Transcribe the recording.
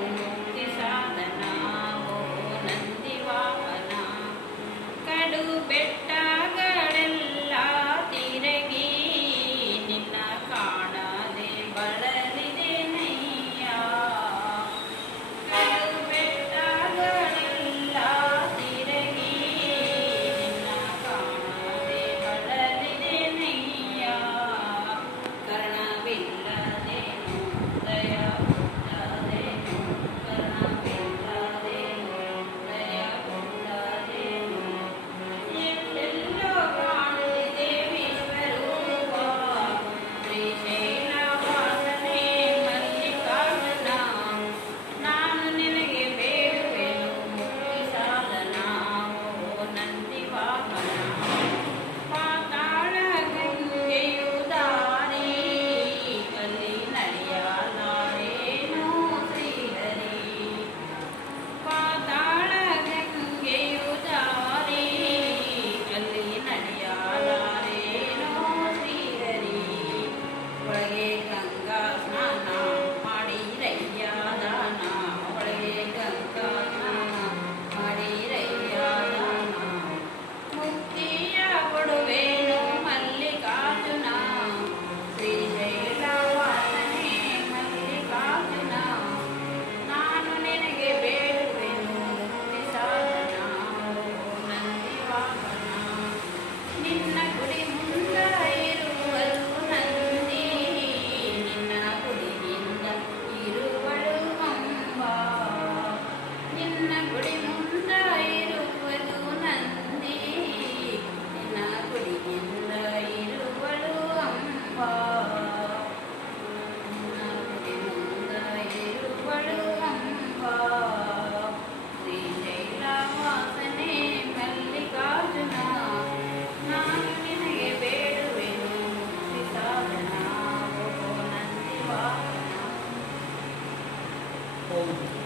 Amen. Holy